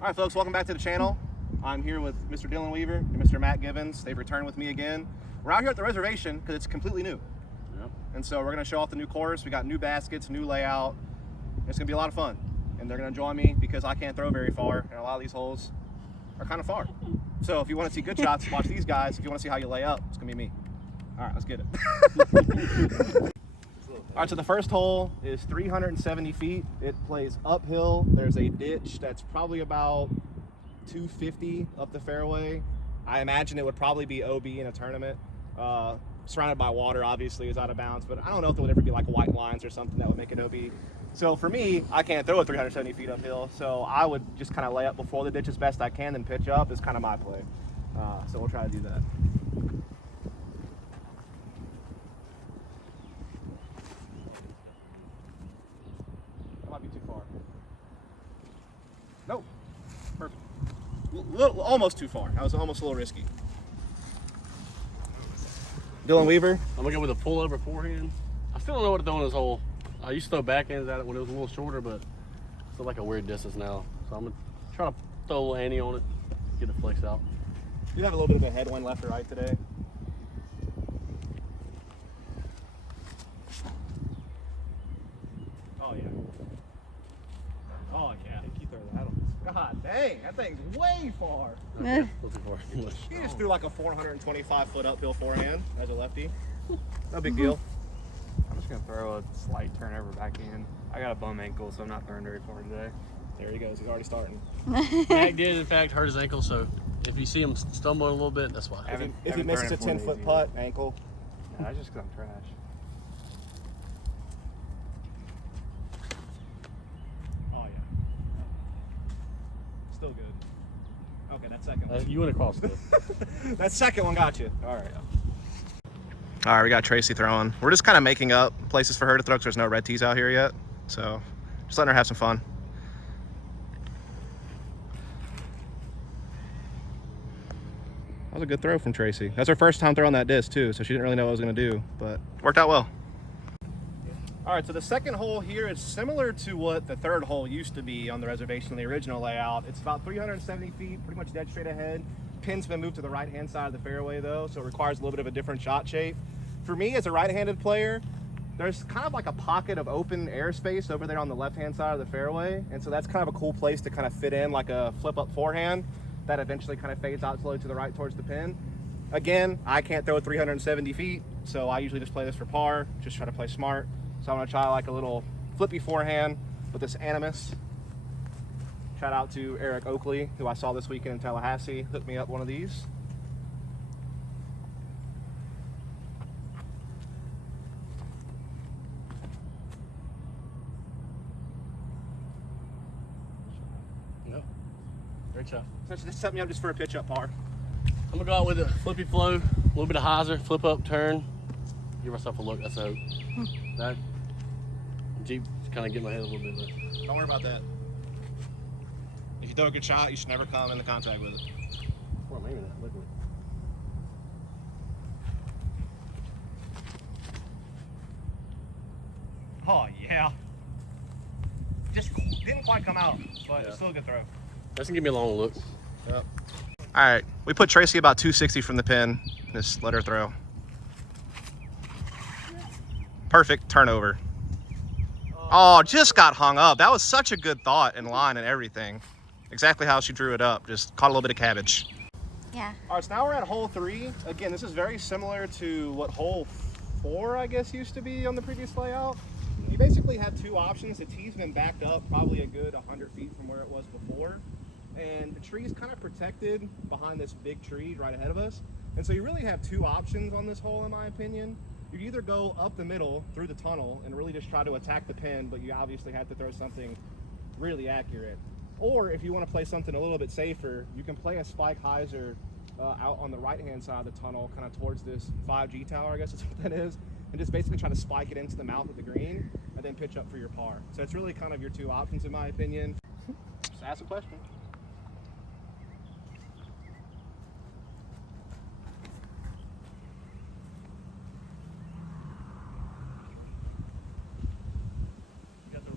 All right, folks, welcome back to the channel. I'm here with Mr. Dylan Weaver and Mr. Matt Gibbons. They've returned with me again. We're out here at the reservation because it's completely new. Yep. And so we're gonna show off the new course. We got new baskets, new layout. It's gonna be a lot of fun. And they're gonna join me because I can't throw very far, and a lot of these holes are kind of far. So if you wanna see good shots, watch these guys. If you wanna see how you lay up, it's gonna be me. All right, let's get it. All right, so the first hole is 370 feet. It plays uphill. There's a ditch that's probably about 250 up the fairway. I imagine it would probably be OB in a tournament. Surrounded by water, obviously, is out of bounds, but I don't know if there would ever be like white lines or something that would make it OB. So for me, I can't throw it 370 feet uphill, so I would just kind of lay up before the ditch as best I can, then pitch up is kind of my play. So we'll try to do that. That might be too far. Nope. Perfect. Almost too far. That was almost a little risky. Dylan Weaver. I'm gonna go with a pull over forehand. I still don't know what to do on this hole. I used to throw backhands at it when it was a little shorter, but it's still like a weird distance now. So I'm gonna try to throw a little ante on it, get the flex out. You have a little bit of a headwind left or right today. Oh yeah. Oh yeah. I think you throw that on. God dang, that thing's way far. Okay, looking for it. He just threw like a 425-foot uphill forehand as a lefty. No big deal. I'm just gonna throw a slight turnover back in. I got a bum ankle, so I'm not throwing very far today. There he goes. He's already starting. Mac did, in fact, hurt his ankle, so if you see him stumbling a little bit, that's why. If he misses a 10-foot putt, ankle. No, that's just because I'm trash. Oh yeah. Still good. Okay, that second one. You went across it. That second one got you. All right. All right, we got Tracy throwing. We're just kind of making up places for her to throw because there's no red tees out here yet. So just letting her have some fun. That was a good throw from Tracy. That's her first time throwing that disc too, so she didn't really know what I was gonna do, but worked out well. All right, so the second hole here is similar to what the third hole used to be on the reservation, the original layout. It's about 370 feet, pretty much dead straight ahead. Pin's been moved to the right-hand side of the fairway though, so it requires a little bit of a different shot shape. For me as a right-handed player, there's kind of like a pocket of open airspace over there on the left-hand side of the fairway, and so that's kind of a cool place to kind of fit in like a flip-up forehand that eventually kind of fades out slowly to the right towards the pin. Again, I can't throw 370 feet, so I usually just play this for par, just try to play smart. So I'm gonna try like a little flippy forehand with this Animus. Shout out to Eric Oakley, who I saw this weekend in Tallahassee, hooked me up one of these. No. Great shot. So just set me up just for a pitch up par. I'm gonna go out with a flippy flow, a little bit of hyzer, flip up, turn. Give myself a look, that's a that Jeep kind of get my head a little bit. But Don't worry about that. If you throw a good shot, you should never come into contact with it. where am I aiming at? Look at it. Oh yeah. Just didn't quite come out, but Yeah. still a good throw. That's gonna give me a long look. Yep. All right, we put Tracy about 260 from the pin. Just let her throw. Perfect turnover. Oh, just got hung up. That was such a good thought and line and everything. Exactly how she drew it up. Just caught a little bit of cabbage. Yeah. All right, so now we're at hole 3. Again, this is very similar to what hole 4, I guess, used to be on the previous layout. You basically have two options. The tee's been backed up probably a good 100 feet from where it was before. And the tree's kind of protected behind this big tree right ahead of us. And so you really have two options on this hole, in my opinion. You can either go up the middle through the tunnel and really just try to attack the pin, but you obviously have to throw something really accurate. Or if you want to play something a little bit safer, you can play a spike hyzer out on the right-hand side of the tunnel, kind of towards this 5G tower, I guess is what that is, and just basically try to spike it into the mouth of the green and then pitch up for your par. So it's really kind of your two options, in my opinion. Just ask a question.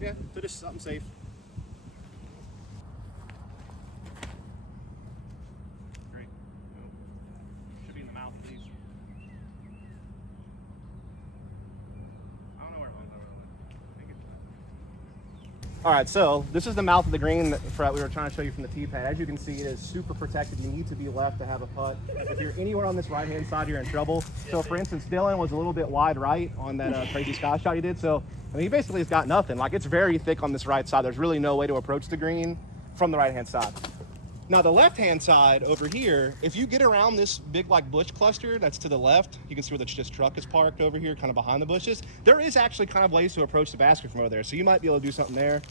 Yeah, so just something safe. All right, so this is the mouth of the green that we were trying to show you from the tee pad. As you can see, it is super protected. You need to be left to have a putt. If you're anywhere on this right-hand side, you're in trouble. So, for instance, Dylan was a little bit wide right on that crazy sky shot he did. So, I mean, he basically has got nothing. Like, it's very thick on this right side. There's really no way to approach the green from the right-hand side. Now, the left-hand side over here, if you get around this big, like, bush cluster that's to the left, you can see where the truck is parked over here, kind of behind the bushes. There is actually kind of ways to approach the basket from over there, so you might be able to do something there.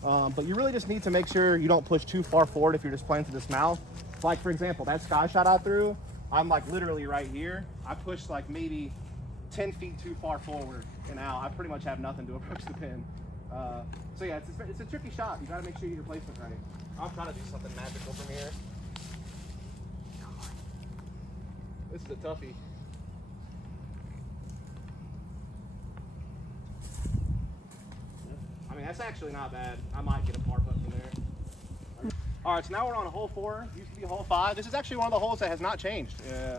But you really just need to make sure you don't push too far forward if you're just playing to this mouth. Like, for example, that sky shot I threw, I'm, like, literally right here. I pushed, like, maybe 10 feet too far forward, and now I pretty much have nothing to approach the pin. So, yeah, it's a tricky shot. You got to make sure you get your placement right. I'll try to do something magical from here. This is a toughie. I mean, that's actually not bad. I might get a par putt from there. All right, so now we're on hole 4. Used to be hole 5. This is actually one of the holes that has not changed,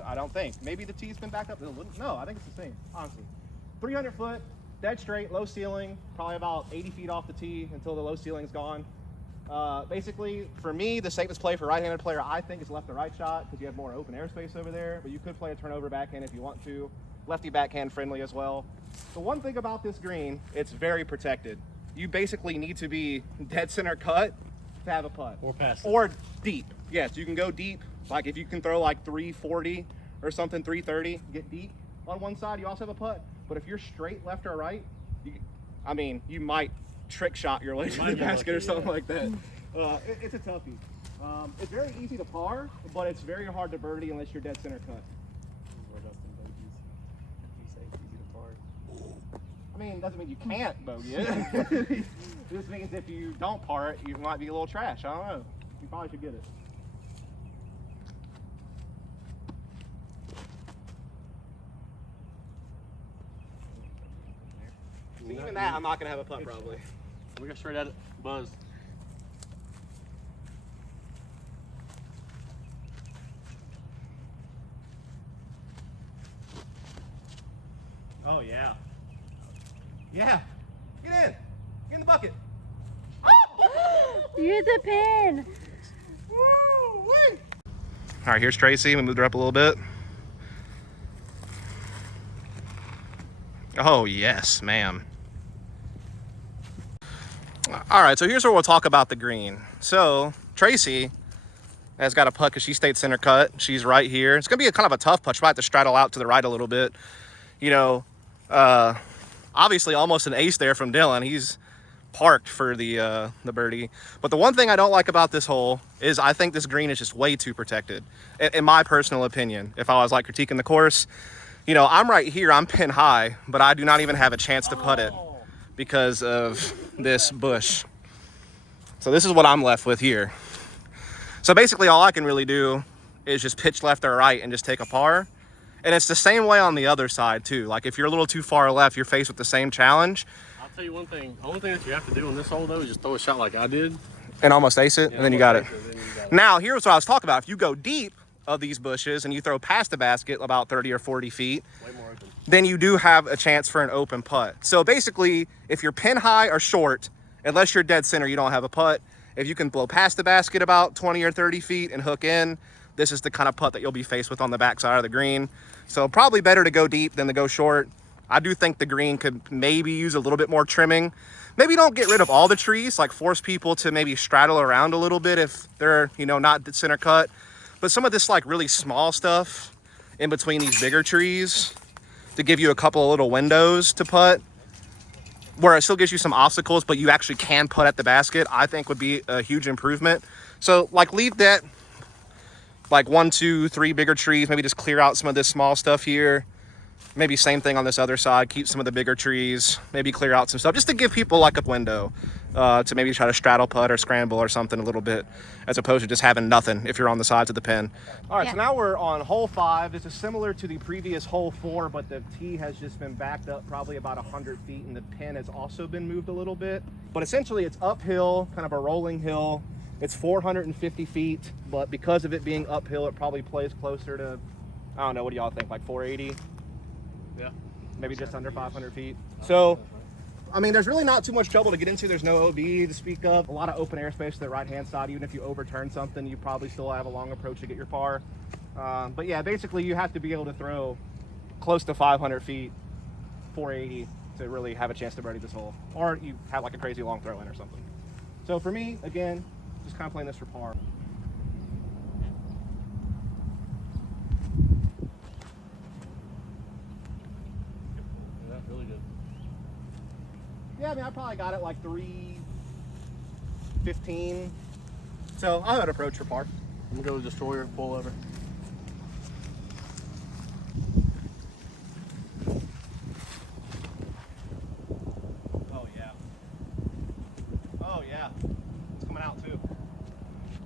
I don't think. Maybe the tee's been backed up a little. No, I think it's the same, honestly. 300 foot, dead straight, low ceiling, probably about 80 feet off the tee until the low ceiling's gone. Basically, for me, the safest play for right-handed player, I think, is left to right shot because you have more open airspace over there, but you could play a turnover backhand if you want to. Lefty backhand friendly as well. The one thing about this green, it's very protected. You basically need to be dead center cut to have a putt. Or pass it. Or deep. Yes, you can go deep. Like if you can throw like 340 or something, 330, get deep on one side, you also have a putt. But if you're straight left or right, you might trick shot your way to the basket or something like that. It's a toughie. It's very easy to par, but it's very hard to birdie unless you're dead center cut. I mean, doesn't mean you can't bogey it. This means if you don't par it, you might be a little trash. I don't know. You probably should get it. See, even that, I'm not going to have a putt probably. We go straight at it. Buzz. Oh, yeah. Yeah. Get in. Get in the bucket. You hit the pin. Woo-wee. All right, here's Tracy. We moved her up a little bit. Oh, yes, ma'am. All right, so here's where we'll talk about the green. So Tracy has got a putt because she stayed center cut. She's right here. It's going to be a kind of a tough putt. She might have to straddle out to the right a little bit. You know, obviously almost an ace there from Dylan. He's parked for the birdie. But the one thing I don't like about this hole is I think this green is just way too protected, in my personal opinion. If I was like critiquing the course, you know, I'm right here, I'm pin high, but I do not even have a chance to putt it because of this bush. So this is what I'm left with here. So basically all I can really do is just pitch left or right and just take a par. And it's the same way on the other side too. Like if you're a little too far left, you're faced with the same challenge. I'll tell you one thing. The only thing that you have to do on this hole though is just throw a shot like I did. And almost ace it, Yeah, and then you got it. Now, here's what I was talking about. If you go deep of these bushes and you throw past the basket about 30 or 40 feet, Way more open. then you do have a chance for an open putt. So basically, if you're pin high or short, unless you're dead center, you don't have a putt. If you can blow past the basket about 20 or 30 feet and hook in, this is the kind of putt that you'll be faced with on the backside of the green. So probably better to go deep than to go short. I do think the green could maybe use a little bit more trimming. Maybe don't get rid of all the trees, like force people to maybe straddle around a little bit if they're, you know, not center cut. But some of this like really small stuff in between these bigger trees to give you a couple of little windows to putt, where it still gives you some obstacles, but you actually can putt at the basket, I think would be a huge improvement. So like leave that like 1, 2, 3 bigger trees, maybe just clear out some of this small stuff here. Maybe same thing on this other side, keep some of the bigger trees, maybe clear out some stuff just to give people like a window to maybe try to straddle putt or scramble or something a little bit, as opposed to just having nothing if you're on the sides of the pin. All right, so now we're on hole 5. This is similar to the previous hole 4, but the tee has just been backed up probably about 100 feet and the pin has also been moved a little bit. But essentially it's uphill, kind of a rolling hill. It's 450 feet, but because of it being uphill, it probably plays closer to, I don't know, what do y'all think, like 480? Yeah. Maybe just under 500 feet. So I mean, there's really not too much trouble to get into. There's no OB to speak of. A lot of open airspace to the right-hand side. Even if you overturn something, you probably still have a long approach to get your par. But yeah, basically you have to be able to throw close to 500 feet, 480 to really have a chance to birdie this hole. Or you have like a crazy long throw in or something. So for me, again, just kind of playing this for par. Yeah, really good. Yeah, I mean, I probably got it like 315. So I'll have an approach for par. I'm gonna go to Destroyer, pull over. Oh yeah. Oh yeah. It's coming out too.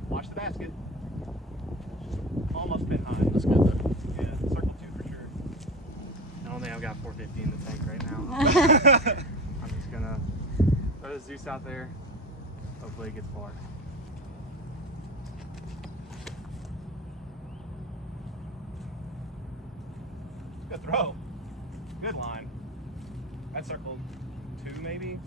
Watch the basket. Almost pin high. That's good though. Yeah, circle 2 for sure. I don't think I've got 450 in the tank right now. I'm just gonna throw the Zeus out there. Hopefully it gets far. Good throw. Good line. That circle 2 maybe.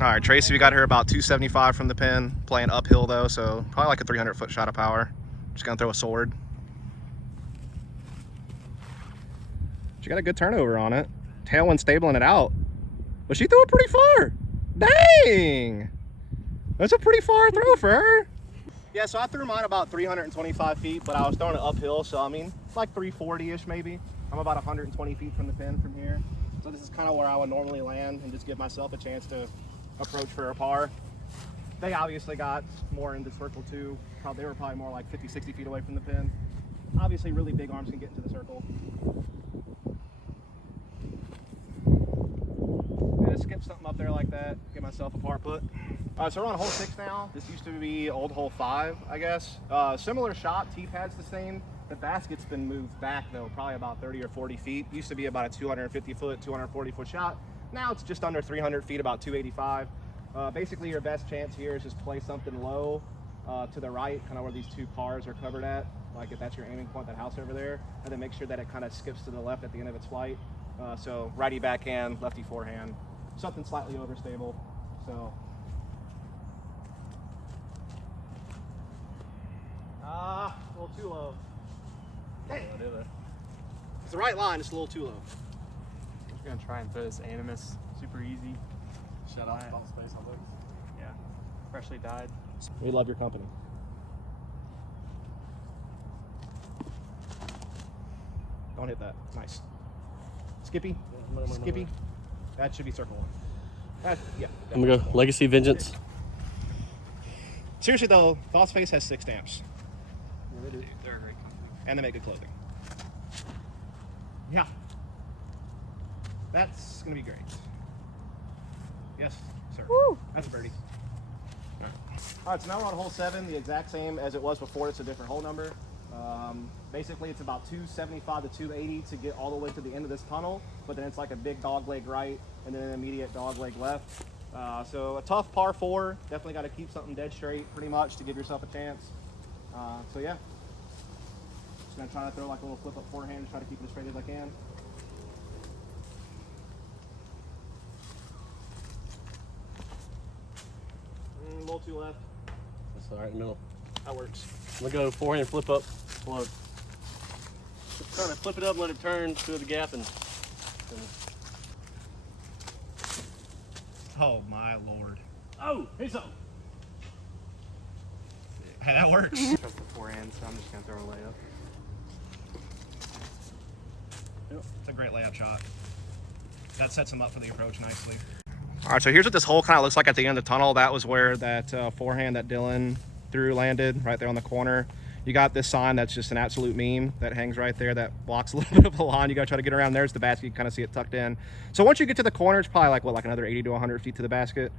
All right, Tracy, we got her about 275 from the pin, playing uphill though, so probably like a 300-foot shot of power. Just gonna throw a sword. She got a good turnover on it. Tailwind stabling it out, but she threw it pretty far. Dang! That's a pretty far throw for her. Yeah, so I threw mine about 325 feet, but I was throwing it uphill, so I mean, like 340-ish maybe. I'm about 120 feet from the pin from here. So this is kind of where I would normally land and just give myself a chance to approach for a par. They obviously got more into circle 2. They were probably more like 50, 60 feet away from the pin. Obviously, really big arms can get into the circle. Gonna skip something up there like that, get myself a par putt. So we're on hole 6 now. This used to be old hole 5, I guess. Similar shot, tee pad's the same. The basket's been moved back though, probably about 30 or 40 feet. Used to be about a 250-foot, 240-foot shot. Now it's just under 300 feet, about 285. Basically your best chance here is just play something low to the right, kind of where these 2 cars are covered at. Like if that's your aiming point, that house over there. And then make sure that it kind of skips to the left at the end of its flight. So righty backhand, lefty forehand. Something slightly overstable. So. A little too low. Dang. It's the right line, it's a little too low. I'm just gonna try and throw this Animus super easy. Shut off ball space on those. Yeah, freshly dyed. We love your company. Don't hit that. Nice. Skippy. Skippy. That should be circle 1. Yeah. I'm gonna go Legacy Vengeance. Seriously though, Boss Face has 6 stamps. Yeah, they do. They're a great company. And they make good clothing. Yeah. That's gonna be great. Yes, sir. Woo! That's a birdie. All right, so now we're on hole 7, the exact same as it was before. It's a different hole number. Basically, it's about 275 to 280 to get all the way to the end of this tunnel, but then it's like a big dog leg right and then an immediate dog leg left. So a tough par 4. Definitely got to keep something dead straight pretty much to give yourself a chance. So yeah, just gonna try to throw like a little flip up forehand and try to keep it as straight as I can. A little too left. That's all right in the middle. That works. I'm gonna go forehand, flip up, float. Trying to flip it up, let it turn through the gap, and Oh my lord. oh, hey so. Hey, that works. Trust the forehand, so I'm just gonna throw a layup. It's a great layup shot. That sets him up for the approach nicely. All right, so here's what this hole kind of looks like at the end of the tunnel. That was where that forehand that Dylan threw landed, right there on the corner. You got this sign that's just an absolute meme that hangs right there that blocks a little bit of the line. You gotta try to get around. There's the basket. You can kind of see it tucked in. So once you get to the corner, it's probably like, what, like another 80 to 100 feet to the basket.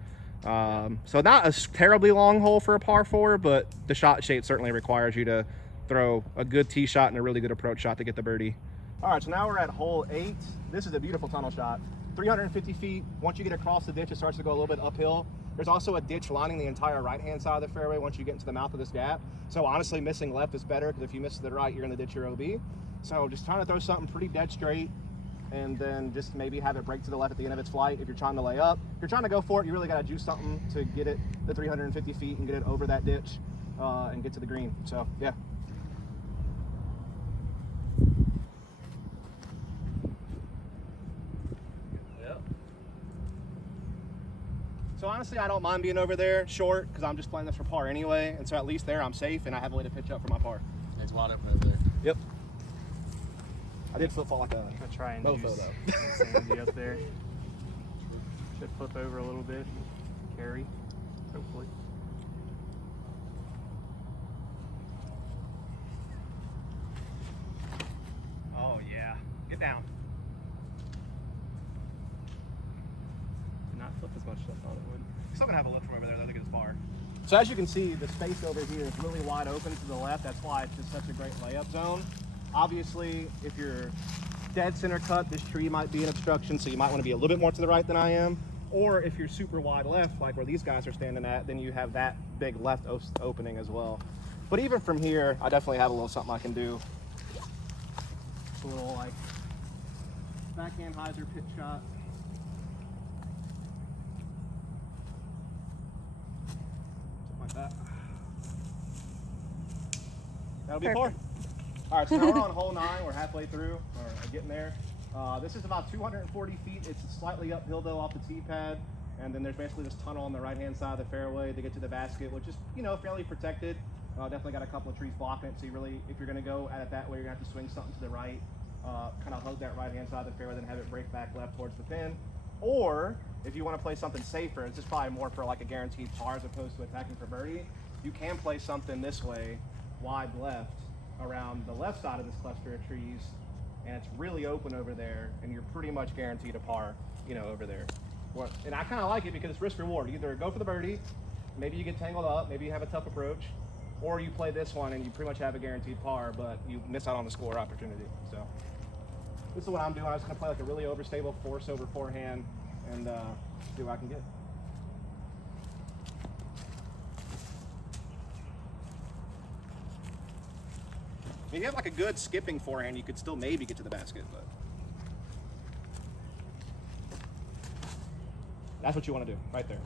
So not a terribly long hole for a par 4, but the shot shape certainly requires you to throw a good tee shot and a really good approach shot to get the birdie. All right, so now we're at hole 8. This is a beautiful tunnel shot. 350 feet. Once you get across the ditch, it starts to go a little bit uphill. There's also a ditch lining the entire right-hand side of the fairway once you get into the mouth of this gap. So honestly, missing left is better because if you miss to the right, you're going to ditch your OB. So just trying to throw something pretty dead straight. and then just maybe have it break to the left at the end of its flight if you're trying to lay up. If you're trying to go for it, you really got to juice something to get it the 350 feet and get it over that ditch and get to the green. So, yeah. Yep. So honestly, I don't mind being over there short because I'm just playing this for par anyway. And so at least there I'm safe and I have a way to pitch up for my par. It's wide open over there. Yep. I did flip fall like a I try and mofo juice though. sandy up there. Should flip over a little bit, carry, hopefully. Oh yeah, get down. Did not flip as much as I thought it would. Still gonna have a lift from over there though to get as far. So as you can see, the space over here is really wide open to the left. That's why it's just such a great layup zone. Obviously, if you're dead center cut, this tree might be an obstruction, so you might want to be a little bit more to the right than I am. Or if you're super wide left, like where these guys are standing at, then you have that big left opening as well. But even from here, I definitely have a little something I can do. A little like backhand hyzer pitch shot. Like that. That'll be par. All right, so now we're on hole 9. We're halfway through, or getting there. This is about 240 feet. It's slightly uphill though off the tee pad, and then there's basically this tunnel on the right-hand side of the fairway to get to the basket, which is, you know, fairly protected. Definitely got a couple of trees blocking it, so you really, if you're going to go at it that way, you're going to have to swing something to the right, kind of hug that right-hand side of the fairway, then have it break back left towards the pin. Or if you want to play something safer, this is probably more for like a guaranteed par as opposed to attacking for birdie, you can play something this way, wide left, around the left side of this cluster of trees, and it's really open over there, and you're pretty much guaranteed a par, you know, over there. And I kind of like it because it's risk reward. You either go for the birdie, maybe you get tangled up, maybe you have a tough approach, or you play this one and you pretty much have a guaranteed par, but you miss out on the score opportunity. So this is what I'm doing. I'm just gonna play like a really overstable force over forehand and see what I can get. If you have like a good skipping forehand, you could still maybe get to the basket, but that's what you want to do right there.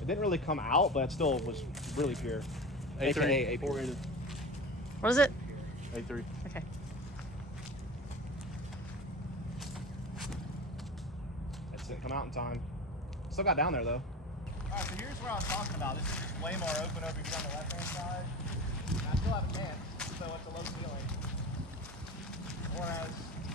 It didn't really come out, but it still was really pure. AKA A pure. What is it? A3. Okay. That didn't come out in time. Still got down there though. All right, so here's where I was talking about. This is just way more open over here on the left-hand side. I still have a chance, so it's a low ceiling. Whereas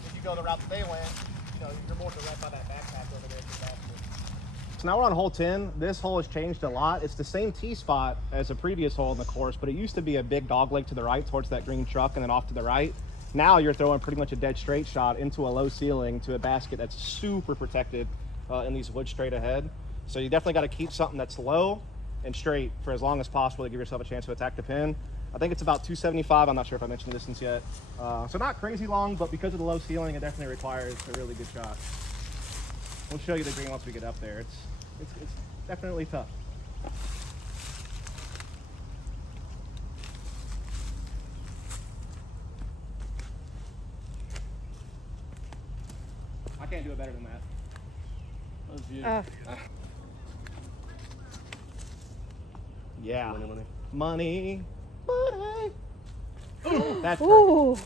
if you go the route that they went, you know, you're more direct by that backpack over there to the basket. So now we're on hole 10. This hole has changed a lot. It's the same tee spot as a previous hole in the course, but it used to be a big dog leg to the right towards that green truck and then off to the right. Now you're throwing pretty much a dead straight shot into a low ceiling to a basket that's super protected in these woods straight ahead. So you definitely got to keep something that's low and straight for as long as possible to give yourself a chance to attack the pin. I think it's about 275. I'm not sure if I mentioned the distance yet. So not crazy long, but because of the low ceiling, it definitely requires a really good shot. We'll show you the green once we get up there. It's definitely tough. I can't do it better than that. That's you. Yeah. Money, money. Money. That's Ooh.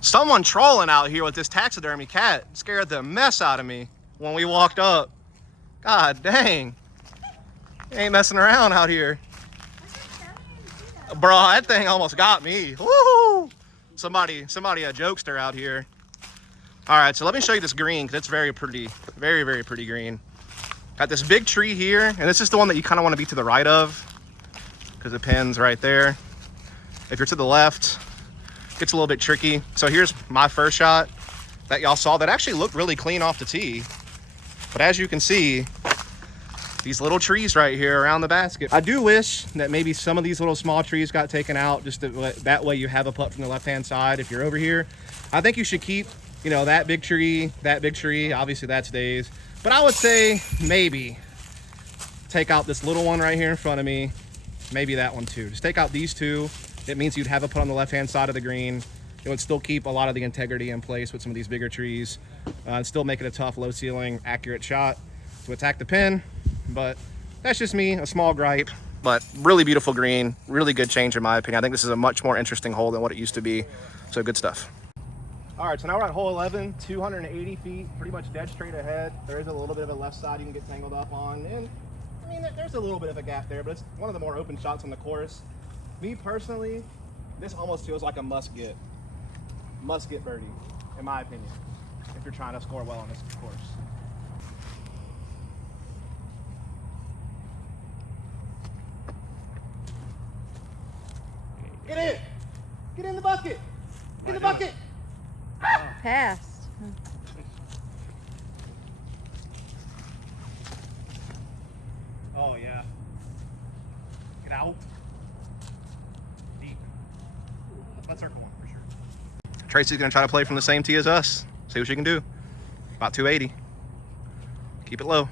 Someone trolling out here with this taxidermy cat scared the mess out of me when we walked up. God dang. You ain't messing around out here. Bro, that thing almost got me. Woo! Somebody a jokester out here. All right, so let me show you this green because it's very pretty. Very, very pretty green. Got this big tree here, and this is the one that you kind of want to be to the right of because the pin's right there. If you're to the left, it gets a little bit tricky. So here's my first shot that y'all saw that actually looked really clean off the tee. But as you can see, these little trees right here around the basket. I do wish that maybe some of these little small trees got taken out just that way you have a putt from the left-hand side if you're over here. I think you should keep, you know, that big tree, obviously that stays. But I would say maybe take out this little one right here in front of me. Maybe that one too. Just take out these two. It means you'd have a putt on the left-hand side of the green. it would still keep a lot of the integrity in place with some of these bigger trees, and still make it a tough, low ceiling, accurate shot to attack the pin. But that's just me, a small gripe. But really beautiful green, really good change in my opinion. I think this is a much more interesting hole than what it used to be. So good stuff. All right, so now we're at hole 11, 280 feet, pretty much dead straight ahead. There is a little bit of a left side you can get tangled up on, and I mean, there's a little bit of a gap there, but it's one of the more open shots on the course. Me personally, this almost feels like a must-get birdie, in my opinion, if you're trying to score well on this course. Get in! Get in the bucket! Get in the bucket! Passed. Oh, yeah. Get out. Deep. Let's circle one for sure. Tracy's going to try to play from the same tee as us. See what she can do. About 280. Keep it low.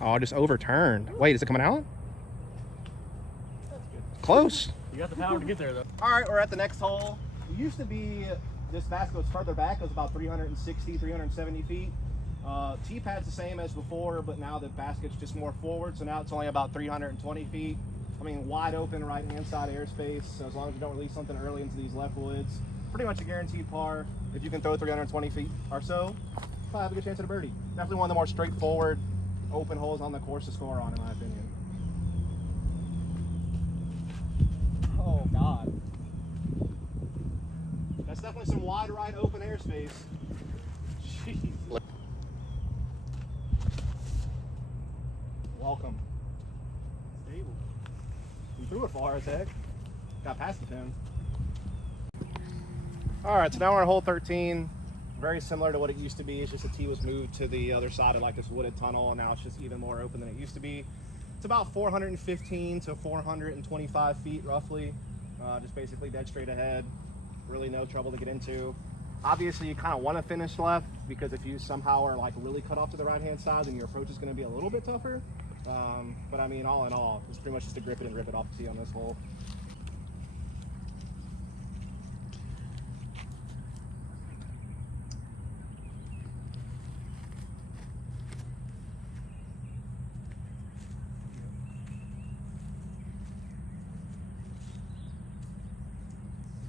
Oh, I just overturned. Wait, is it coming out? Close. You got the power to get there, though. All right, we're at the next hole. It used to be, this basket was further back. It was about 360, 370 feet. Tee pad's the same as before, but now the basket's just more forward, so now it's only about 320 feet. I mean, wide open right-hand side airspace, so as long as you don't release something early into these left woods, pretty much a guaranteed par. If you can throw 320 feet or so, probably have a good chance at a birdie. Definitely one of the more straightforward, open holes on the course to score on, in my opinion. Oh, God. That's definitely some wide right open airspace. Jeez. Welcome. Stable. You threw it far as heck. Got past the pin. All right, so now we're on hole 13. Very similar to what it used to be. It's just the tee was moved to the other side of like this wooded tunnel, and now it's just even more open than it used to be. It's about 415 to 425 feet roughly. Just basically dead straight ahead. Really no trouble to get into. Obviously, you kind of want to finish left because if you somehow are like really cut off to the right-hand side, then your approach is going to be a little bit tougher. But I mean, all in all, it's pretty much just to grip it and rip it off the tee on this hole.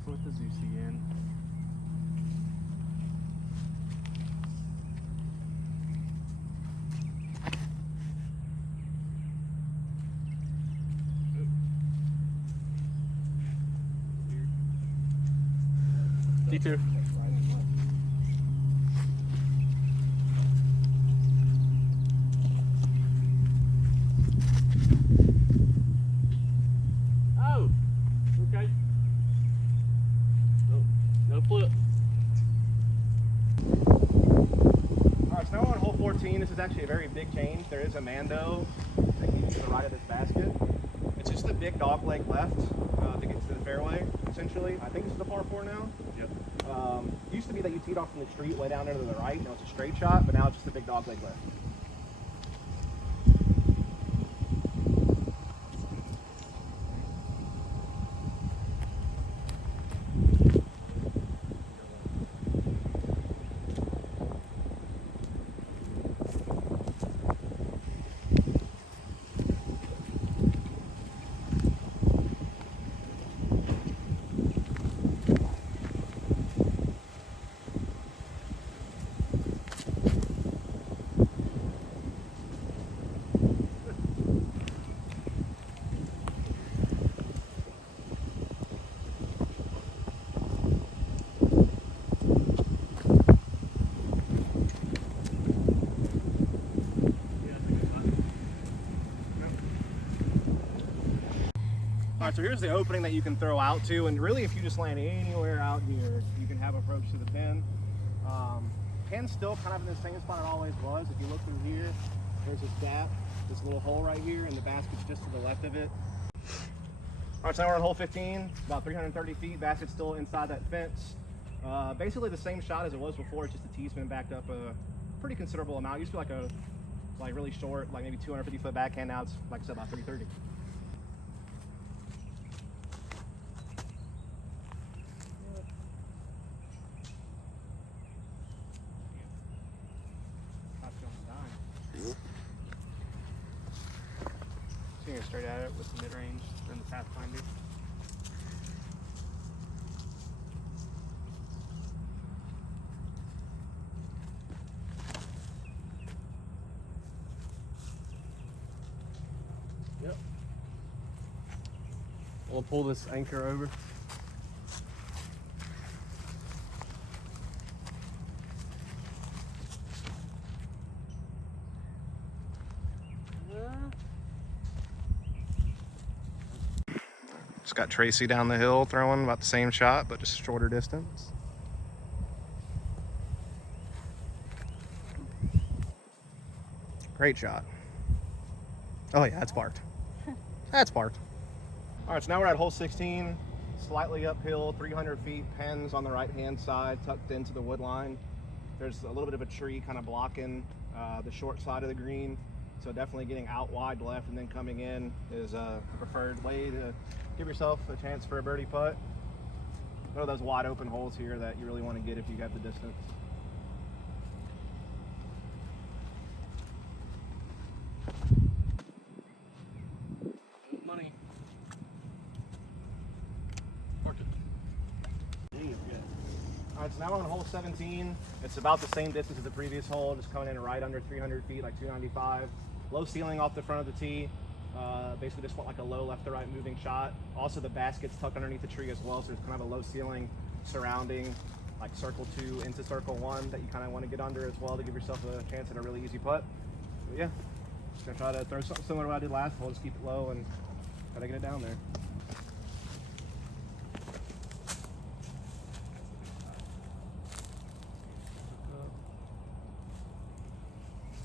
Put the Zeusy in. D2. Oh, okay. No flip. All right, so now we're on hole 14. This is actually a very big change. There is a Mando that keeps to the right of this basket. It's just a big dog leg left to get to the fairway, essentially. I think this is a par 4 now. Yep. Used to be that you teed off from the street way down there to the right. Now it's a straight shot, but now it's just a big dog leg left. All right, so here's the opening that you can throw out to, and really if you just land anywhere out here, you can have approach to the pin. Pin's still kind of in the same spot it always was. If you look through here, there's this gap, this little hole right here, and the basket's just to the left of it. All right, so now we're on hole 15, about 330 feet, basket's still inside that fence. Basically the same shot as it was before, it's just the tee's been backed up a pretty considerable amount. It used to be like really short, like maybe 250-foot backhand. Now it's, like I said, about 330. Shooting her straight at it with the mid-range and the Pathfinder. Yep. We'll pull this anchor over. Just got Tracy down the hill throwing about the same shot, but just shorter distance. Great shot. Oh yeah, that's parked. That's parked. All right, so now we're at hole 16, slightly uphill, 300 feet, pens on the right-hand side, tucked into the wood line. There's a little bit of a tree kind of blocking the short side of the green. So definitely getting out wide left and then coming in is a preferred way to give yourself a chance for a birdie putt. One of those wide open holes here that you really want to get if you have the distance. Money. Parked it. Dang it, yeah. All right, so now we're on hole 17. It's about the same distance as the previous hole, just coming in right under 300 feet, like 295. Low ceiling off the front of the tee. Basically just want like a low left to right moving shot. Also the basket's tucked underneath the tree as well, so there's kind of a low ceiling surrounding like circle 2 into circle 1 that you kind of want to get under as well to give yourself a chance at a really easy putt. But yeah, just gonna try to throw something similar to what I did last hole, just keep it low and try to get it down there.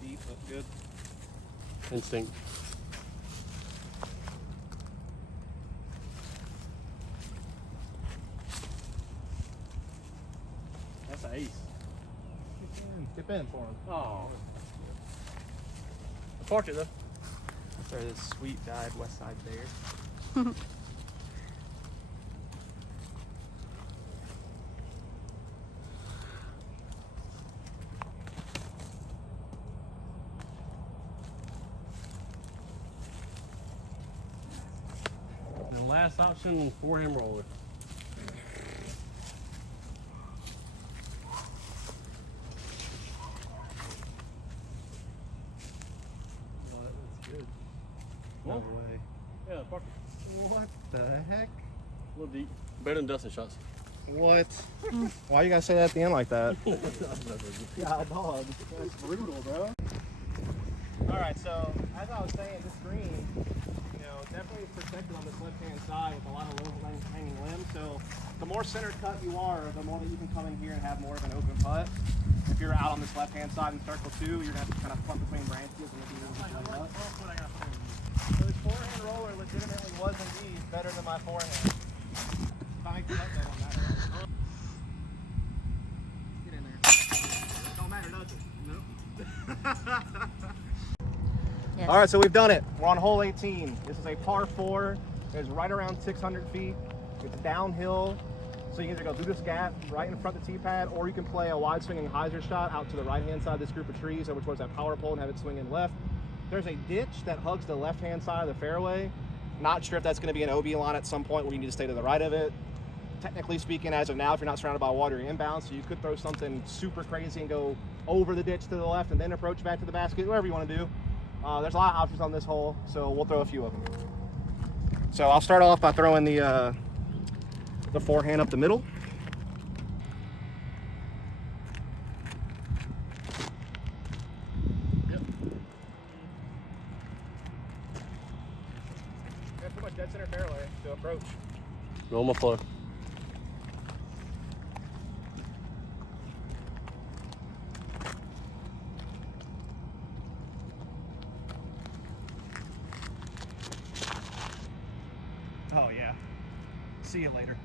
Deep, that's good. Instinct. That's an ace. Dip in for him. Oh. I parked it though. Throw this sweet dive west side there. And last option, forehand roller. Oh, that's good. No way. Yeah, parked it. What the heck? A little deep. Better than Dustin shots. What? Why you gotta say that at the end like that? God, dog. That's brutal, bro. All right, so as I was saying, this green, you know, definitely protected on this left-hand side with a lot of low-hanging limbs. So the more center cut you are, the more that you can come in here and have more of an open putt. If you're out on this left-hand side in circle 2, you're gonna have to kind of putt between branches and it'll be really up. So this forehand roller legitimately was indeed better than my forehand. Fine, cut that on that one. Get in there. Don't matter, does it? Nope. Yes. All right, so we've done it. We're on hole 18. This is a par 4. It's right around 600 feet. It's downhill. So you can either go through this gap right in front of the tee pad, or you can play a wide swinging hyzer shot out to the right-hand side of this group of trees over towards that power pole and have it swing in left. There's a ditch that hugs the left-hand side of the fairway. Not sure if that's going to be an OB line at some point where you need to stay to the right of it. Technically speaking, as of now, if you're not surrounded by water, you're inbound, so you could throw something super crazy and go over the ditch to the left and then approach back to the basket, whatever you want to do. There's a lot of options on this hole, so we'll throw a few of them. So I'll start off by throwing the forehand up the middle. Yep. That's pretty much dead center fairway to approach. Go on my flow. Oh yeah. See you later.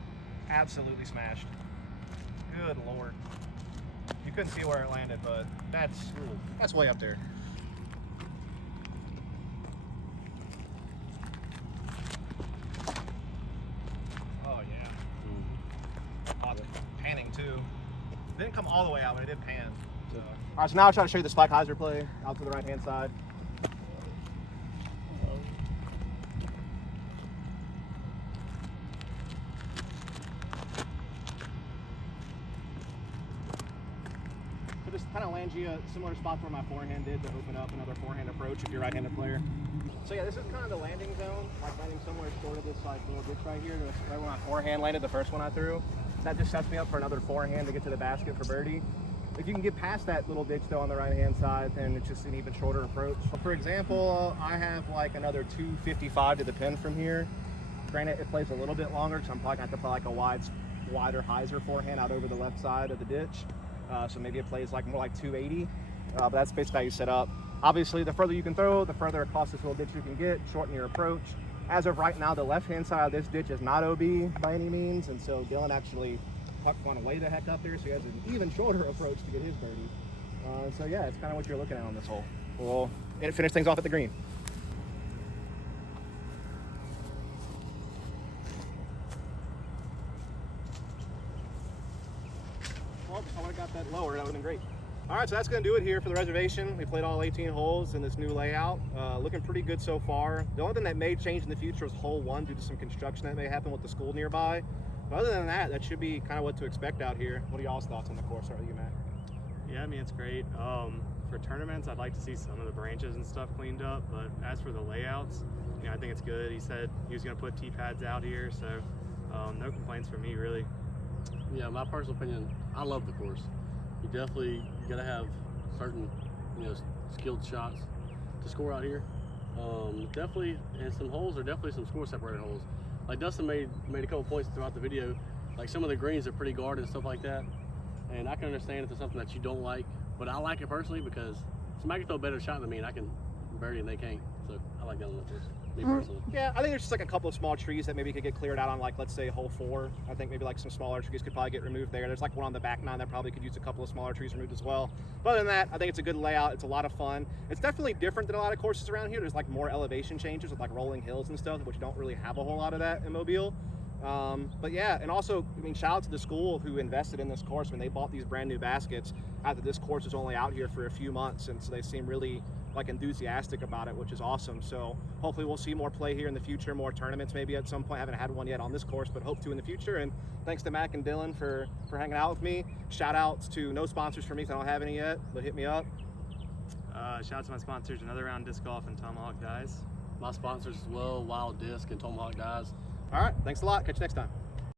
Absolutely smashed. Good Lord. You couldn't see where it landed, but that's way up there. Oh yeah. Oh, the panning too. Didn't come all the way out, but it did pan. So. All right, so now I'll try to show you the spike hyzer play out to the right hand side. kind of lands you a similar spot where my forehand did to open up another forehand approach if you're a right-handed player. So yeah, this is kind of the landing zone, like landing somewhere short of this like little ditch right here. That's right where my forehand landed the first one I threw. That just sets me up for another forehand to get to the basket for birdie. If you can get past that little ditch though on the right-hand side, then it's just an even shorter approach. For example, I have like another 255 to the pin from here. Granted, it plays a little bit longer, so I'm probably gonna have to play like a wider hyzer forehand out over the left side of the ditch. So maybe it plays like more like 280, but that's basically how you set up. Obviously, the further you can throw, the further across this little ditch you can get, shorten your approach. As of right now, the left-hand side of this ditch is not OB by any means, and so Dylan actually pucked one way the heck up there, so he has an even shorter approach to get his birdie. So yeah, it's kind of what you're looking at on this hole. We'll finish things off at the green. Well, if I would have got that lower, that would have been great. All right, so that's going to do it here for the reservation. We played all 18 holes in this new layout. Looking pretty good so far. The only thing that may change in the future is hole 1 due to some construction that may happen with the school nearby. But other than that, that should be kind of what to expect out here. What are y'all's thoughts on the course? Start with you, Matt. Yeah, I mean, it's great. For tournaments, I'd like to see some of the branches and stuff cleaned up, but as for the layouts, you know, I think it's good. He said he was going to put tee pads out here, so no complaints from me, really. Yeah, my personal opinion, I love the course. You definitely gotta have certain, you know, skilled shots to score out here. Definitely, and some holes are definitely some score separated holes. Like Dustin made a couple points throughout the video. Like some of the greens are pretty guarded and stuff like that. And I can understand if it's something that you don't like, but I like it personally because somebody can throw a better shot than me and I can birdie and they can't. So I like that on the course. Me personally. Yeah, I think there's just like a couple of small trees that maybe could get cleared out on, like, let's say hole 4. I think maybe like some smaller trees could probably get removed there. There's like one on the back 9 that probably could use a couple of smaller trees removed as well. But other than that, I think it's a good layout. It's a lot of fun. It's definitely different than a lot of courses around here. There's like more elevation changes with like rolling hills and stuff, which don't really have a whole lot of that in Mobile. But yeah, and also, I mean, shout out to the school who invested in this course when they bought these brand new baskets after this course was only out here for a few months, and so they seem really like enthusiastic about it, which is awesome. So hopefully we'll see more play here in the future, more tournaments maybe at some point. I haven't had one yet on this course, but hope to in the future. And thanks to Mac and Dylan for hanging out with me. Shout outs to no sponsors for me because I don't have any yet, but hit me up. Shout out to my sponsors, Another Round Disc Golf and Tomahawk Dies. My sponsors as well, Wild Disc and Tomahawk Dies. All right, thanks a lot. Catch you next time.